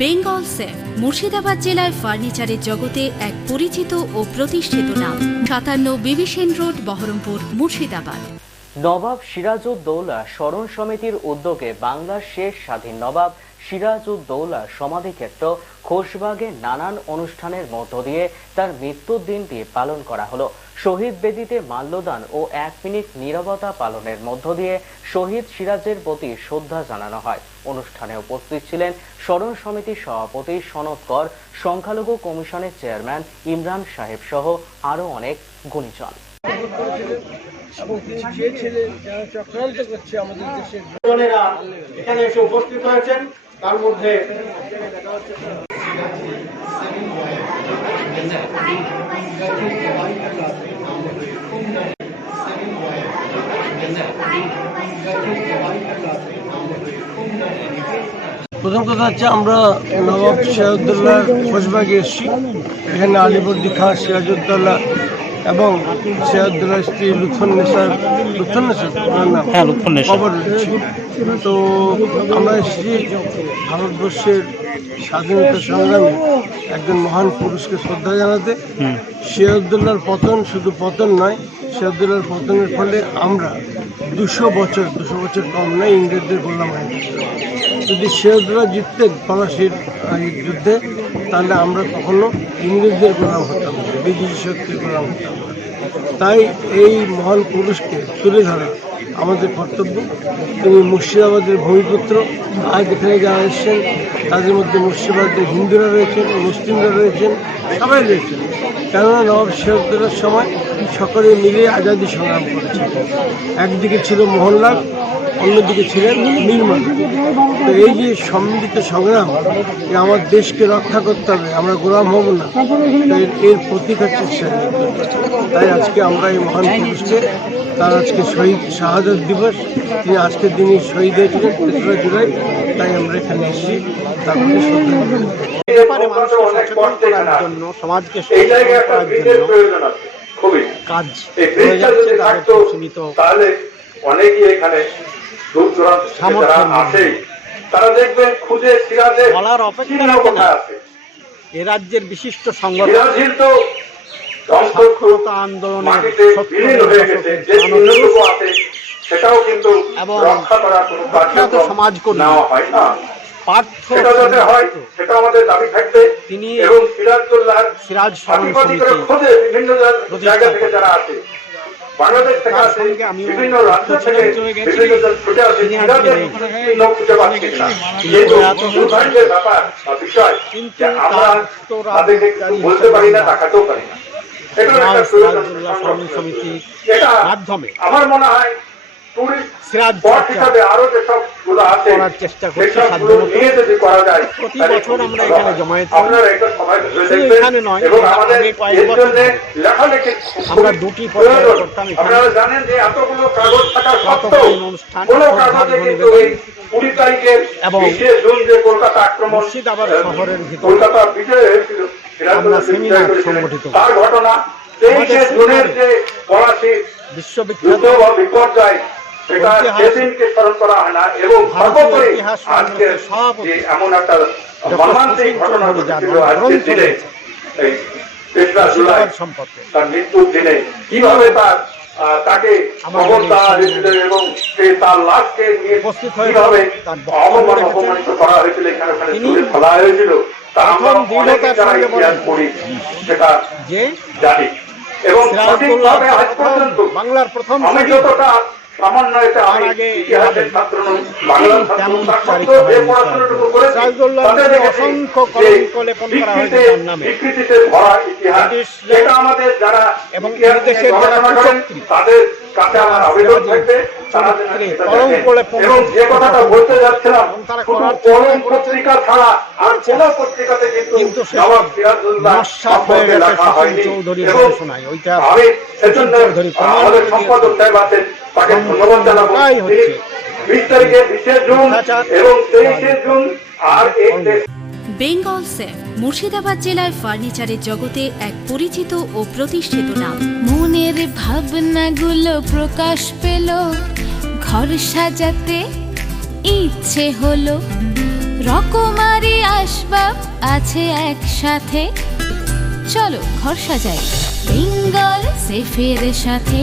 Bengal safe, Murshidabad জেলায় ফার্নিচারের জগতে এক পরিচিত ও প্রতিষ্ঠিত নাম। সাতান্ন বিবিসেন রোড, বহরমপুর, মুর্শিদাবাদ। নবাব সিরাজউদ্দৌলা স্মরণ সমিতির উদ্যোগে বাংলার শেষ স্বাধীন নবাব সিরাজউদ্দৌলা সমাধিক্ষেত্র খোশবাগে নানান অনুষ্ঠানের মধ্য দিয়ে তার মৃত্যুর দিনটি পালন করা হলো। শহীদ বেদিতে মাল্যদান ও এক মিনিট নীরবতা পালনের মধ্য দিয়ে শহীদ সিরাজের প্রতি শ্রদ্ধা জানানো হয়। অনুষ্ঠানে উপস্থিত ছিলেন স্মরণ সমিতির সভাপতি সনদ কর সংখ্যালঘু কমিশনের চেয়ারম্যান ইমরান সাহেব সহ আরও অনেক গুণীজন। এবং তিনি চেয়েছিলেন যারা চক্রান্ত করছে আমাদের দেশের এখানে এসে উপস্থিত হয়েছেন। তার মধ্যে প্রথম কথা হচ্ছে আমরা নবাব সিরাজউদ্দৌলার খোঁজবাগে এসেছি। এখানে আলিবর্দি খান সিরাজউদ্দৌলা এবং সিরাজউদ্দৌলার স্ত্রী লুৎফুন্নেসার লুৎফুন্নেসার হ্যাঁ, খবর তো আমরা এসেছি ভারতবর্ষের স্বাধীনতা সংগ্রামে একজন মহান পুরুষকে শ্রদ্ধা জানাতে। সিরাজউদ্দৌলার পতন শুধু পতন নয় সিরাজউদ্দৌলার পতনের ফলে আমরা দুশো বছর দুশো বছর কম নয়, ইংরেজদের গোলাম হয়ে যদি সিরাজউদ্দৌলা জিততেন পলাশির যুদ্ধে, তাহলে আমরা কখনো ইংরেজদের গোলাম হতাম না, বিদেশি শক্তির গোলাম হতাম না। তাই এই মহান পুরুষকে তুলে ধরা আমাদের কর্তব্য। তিনি মুর্শিদাবাদের ভূমিপুত্র। আজ এখানে যারা এসেছেন, তাদের মধ্যে মুর্শিদাবাদের হিন্দুরা রয়েছেন, মুসলিমরা রয়েছেন। সবাই রয়েছেন কেননা নবাব সময় সকলে মিলে আজাদি সংগ্রাম করেছে। একদিকে ছিল মোহনলাল, অন্যদিকে ছিলেন নির্মাণ তো এই যে সম্মিলিত সংগ্রাম আমার দেশকে রক্ষা করতে হবে, আমরা গোলাম হব না। এর প্রতীক হচ্ছে তাই আজকে আমরা এই মহান পুরুষকে তার আজকে শহীদ শাহাদত দিবস। তিনি আজকের দিনে শহীদ হয়েছিলেন তেসরা জুলাই। তাই আমরা এখানে এসেছি। তার মানুষকে করার জন্য সমাজকে কাজ এই হয়ে যাচ্ছে তাদের সীমিত তাহলে অনেকেই এখানে দূর দূরান্ত। আসে তারা দেখবেন খুঁজে সিরাজে বলার অপেক্ষা রাখে না। আছে। এ রাজ্যের বিশিষ্ট সংগঠন সিরাজহিল তো ধ্বংস স্বাক্ষরতা আন্দোলনের মাটিতে সত্তর বিলীন গেছে যে চিহ্নটুকু আছে সেটাও কিন্তু এবং প্রখ্যাত সমাজকর্মী। পার্থ তিনি এবং সিরাজ স্মরণ সমিতি বাংলাদেশ থেকে আসে বিভিন্ন রাজ্য থেকে ছিলাম, চলে গেছি। বিভিন্ন ছুটে আসে তিনি আজকে সিরাজের নেই। লোক খুঁজে পাচ্ছি না। কিন্তু দুর্ভাগ্যের ব্যাপার বিষয় যে আমরা তাদেরকে বলতে পারি না দেখাতেও পারি না। স্মরণ সমিতির মাধ্যমে আমার মনে হয় সিরাজ করার চেষ্টা করছি প্রতি বছর আমরা এখানে জমায়েত এখানে নয়, কয়েক বছর আমরা দুটি পর্যায়ে করতাম এখানে। অনুষ্ঠান, এবং মুর্শিদাবাদ শহরের ভিতরে। আমরা সেমিনার সংগঠিত তার ঘটনা তেইশে জুনের যে ফরাসি বিশ্ববিখ্যাত বিপর্যয় সেটা সেদিনকে স্মরণ করা হয় না এবং সর্বোপরি ইতিহাস আজকে যে এমন একটা মর্মান্তিক ঘটনা ঘটেছিল আজকের দিনে এই তেসরা জুলাই তার মৃত্যুর দিনে কীভাবে তার তাকে এবং সে তার লাশকে নিয়ে কীভাবে তার বক্তব্য অপমান রেখেছেন। অপমানিত করা হয়েছিল এখানে ওখানে তুলে ফেলা হয়েছিল তা আমরা অনেকে যারা ইতিহাস পড়ি সেটা জানি এবং সঠিকভাবে আজ পর্যন্ত বাংলার প্রথম আমি যতটা সামান্য আমি ইতিহাসের ছাত্র নই, বাংলার ছাত্র তার সত্ত্বেও যে পড়াশোনাটুকু করেছি, সিরাজউদ্দৌলার দেখেছি যে কলঙ্ক লেপন করা হয়েছে বিকৃতিতে- বিকৃতিতে ভরা ইতিহাস ব্রিটিশরা আমাদের যারা ইতিহাস নিয়ে গবেষণা করেন, তাদের কাছে আমার আবেদন থাকবে তারা যেন চরিত্রে এটা কলঙ্ক দেখেন। লেপন এবং যে কথাটা বলতে যাচ্ছিলাম শুধু কলম পত্রিকা ছাড়া আর কোন পত্রিকাতে কিন্তু কিন্তু নবাব সিরাজউদ্দৌলা সম্পর্কে লেখা হয়নি। এবং আমি সেজন্য সুশীল চৌধুরী প্রমাণ আমাদের সম্পাদক সাহেব আছেন তাকে ধন্যবাদ জানাব। তিনি বিশ তারিখে বিশে জুন এবং তেইশে জুন আর এই বেঙ্গল সেফ মুর্শিদাবাদ জেলায় ফার্নিচারের জগতে এক পরিচিত ও প্রতিষ্ঠিত নাম। মনের ভাবনাগুলো প্রকাশ পেল ঘর সাজাতে ইচ্ছে হলো। রকমারি আসবাব আছে একসাথে। চলো ঘর সাজাই। বেঙ্গল সেফের সাথে।